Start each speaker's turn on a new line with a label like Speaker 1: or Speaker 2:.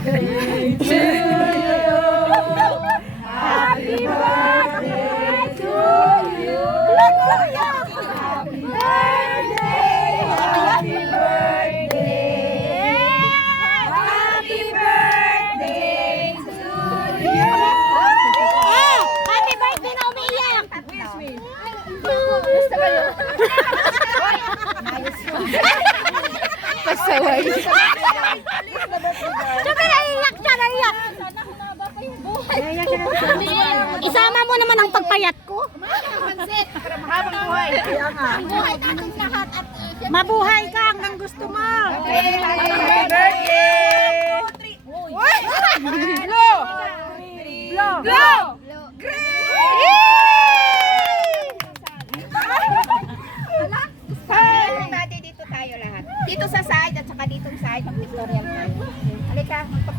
Speaker 1: Happy birthday to you! Happy birthday! Happy birthday! Happy birthday to you!
Speaker 2: Eh, happy birthday na umiiyak.
Speaker 1: Gusto kayo? Pasaway.
Speaker 2: Sabi Isama mo naman ang pagpayat ko.
Speaker 1: Habang buhay.
Speaker 2: Buhay natin lahat at mabuhay ka hanggang gusto mo.
Speaker 1: Happy birthday! Blow! Blow! Blow!
Speaker 3: Dati dito. Dito sa side at saka ditong side, mag-pictorial tayo. Halika, magpa